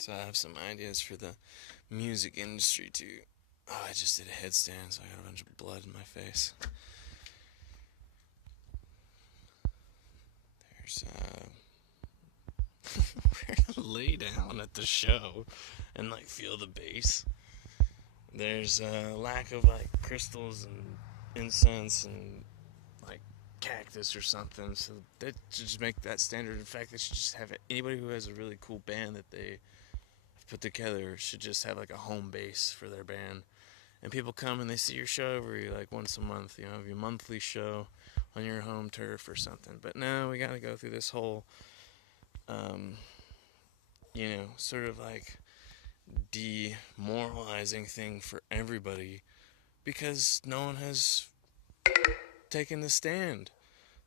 So I have some ideas for the music industry too. Oh, I just did a headstand, so I got a bunch of blood in my face. There's we're gonna lay down at the show and like feel the bass. There's a lack of like crystals and incense and like cactus or something, so that should just make that standard. In fact, they should just have it. Anybody who has a really cool band that they put together should just have like a home base for their band. And people come and they see your show every like once a month, your monthly show on your home turf or something. But now we got to go through this whole, sort of like demoralizing thing for everybody because no one has taken the stand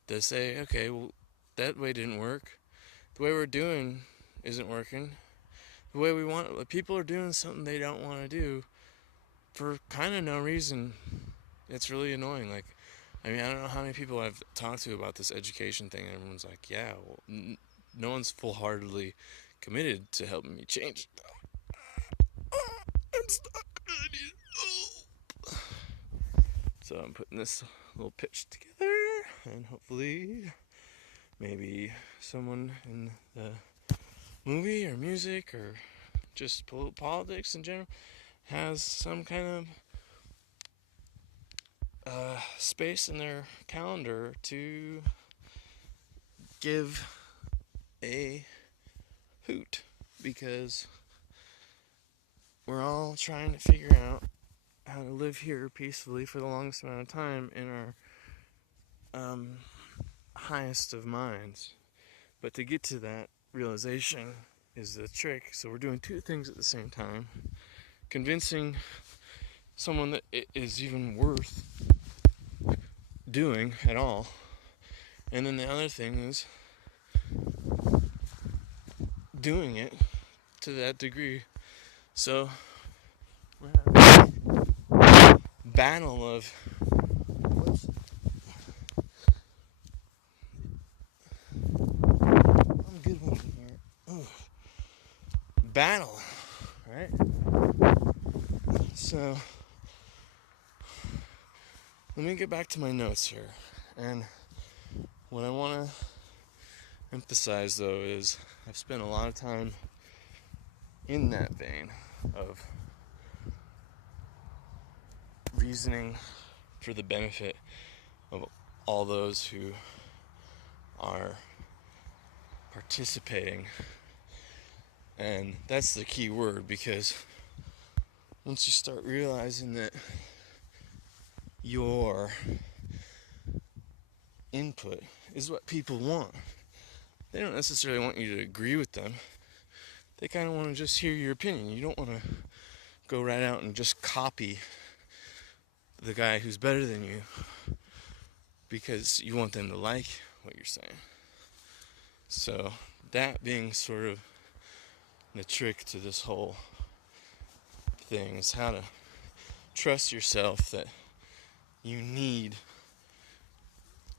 to say, okay, well, that way didn't work. The way we're doing isn't working. The way we want, people are doing something they don't want to do for kind of no reason. It's really annoying. Like, I mean, I don't know how many people I've talked to about this education thing, and everyone's like, yeah, well, no one's full-heartedly committed to helping me change it, though. I'm stuck. I need help. So I'm putting this little pitch together, and hopefully maybe someone in the movie or music or just politics in general has some kind of space in their calendar to give a hoot, because we're all trying to figure out how to live here peacefully for the longest amount of time in our highest of minds. But to get to that realization is the trick. So we're doing two things at the same time: convincing someone that it is even worth doing at all, and then the other thing is doing it to that degree. So we're having a battle of I'm good one here. Battle, right? So let me get back to my notes here, and what I want to emphasize though is I've spent a lot of time in that vein of reasoning for the benefit of all those who are participating. And that's the key word, because once you start realizing that your input is what people want, they don't necessarily want you to agree with them. They kind of want to just hear your opinion. You don't want to go right out and just copy the guy who's better than you because you want them to like what you're saying. So that being sort of the trick to this whole thing is how to trust yourself that you need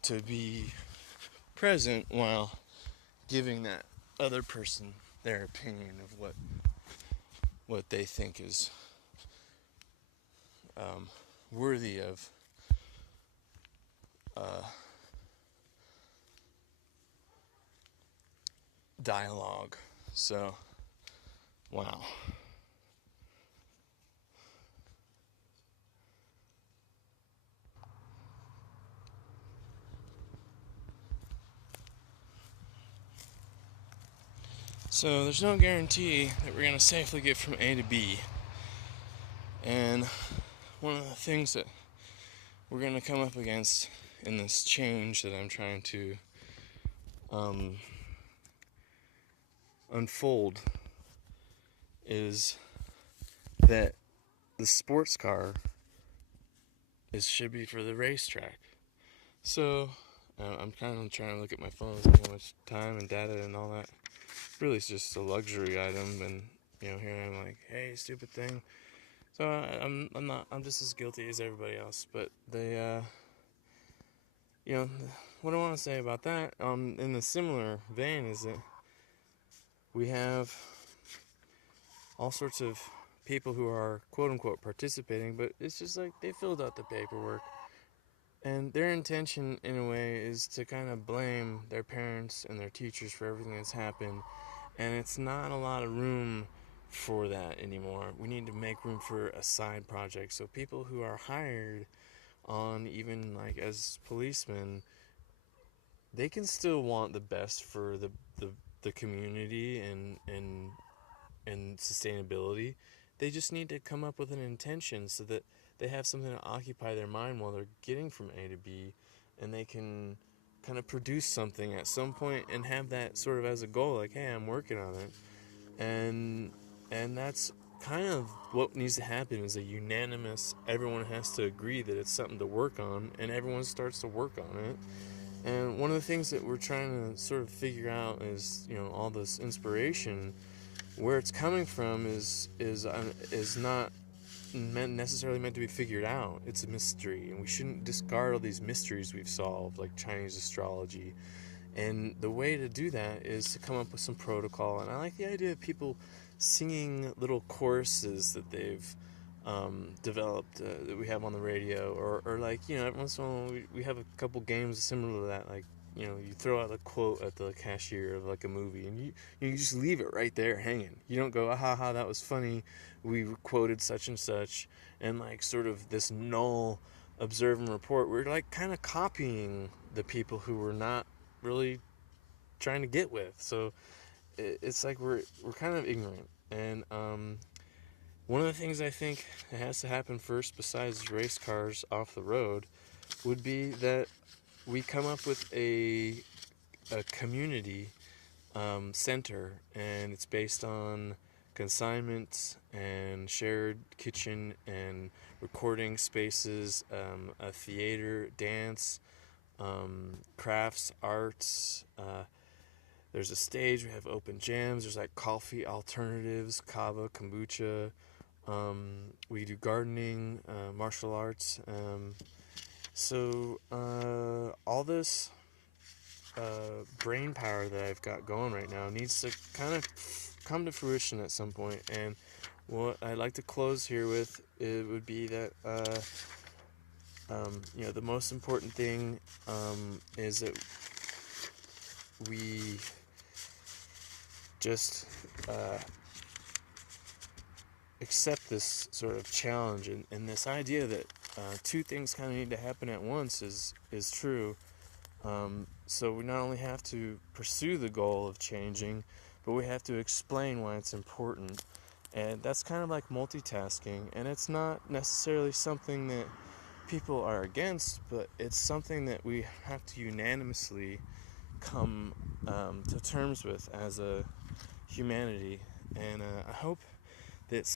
to be present while giving that other person their opinion of what they think is worthy of dialogue. So, wow. So there's no guarantee that we're going to safely get from A to B. And one of the things that we're going to come up against in this change that I'm trying to unfold is that the sports car should be for the racetrack. So I'm kind of trying to look at my phone, see how much time and data and all that. Really, it's just a luxury item, and here I'm like, hey, stupid thing. So I'm just as guilty as everybody else. But they, what I want to say about that, in the similar vein, is that we have all sorts of people who are quote unquote participating, but it's just like they filled out the paperwork. And their intention, in a way, is to kind of blame their parents and their teachers for everything that's happened. And it's not a lot of room for that anymore. We need to make room for a side project. So people who are hired on, even like as policemen, they can still want the best for the community and sustainability. They just need to come up with an intention so that they have something to occupy their mind while they're getting from A to B, and they can kind of produce something at some point and have that sort of as a goal, like, hey, I'm working on it. And that's kind of what needs to happen, is a unanimous, everyone has to agree that it's something to work on, and everyone starts to work on it. And one of the things that we're trying to sort of figure out is, all this inspiration, where it's coming from is not necessarily meant to be figured out. It's a mystery, and we shouldn't discard all these mysteries we've solved, like Chinese astrology. And the way to do that is to come up with some protocol. And I like the idea of people singing little choruses that they've developed, that we have on the radio, or like, every once in a while we have a couple games similar to that, like, you throw out a quote at the cashier of like a movie, and you just leave it right there hanging. You don't go, ah, ha ha, that was funny, we quoted such and such, and like sort of this null observe and report. We're like kind of copying the people who were not really trying to get with. So it's like we're kind of ignorant. And one of the things I think that has to happen first, besides race cars off the road, would be that we come up with a community center, and it's based on consignment and shared kitchen and recording spaces, a theater, dance, crafts, arts. There's a stage. We have open jams. There's like coffee alternatives, kava, kombucha. We do gardening, martial arts. So all this brain power that I've got going right now needs to kind of come to fruition at some point. And what I'd like to close here with, it would be that the most important thing is that we just accept this sort of challenge, and this idea that two things kind of need to happen at once is true. So we not only have to pursue the goal of changing, but we have to explain why it's important. And that's kind of like multitasking, and it's not necessarily something that people are against, but it's something that we have to unanimously come to terms with as a humanity. And I hope that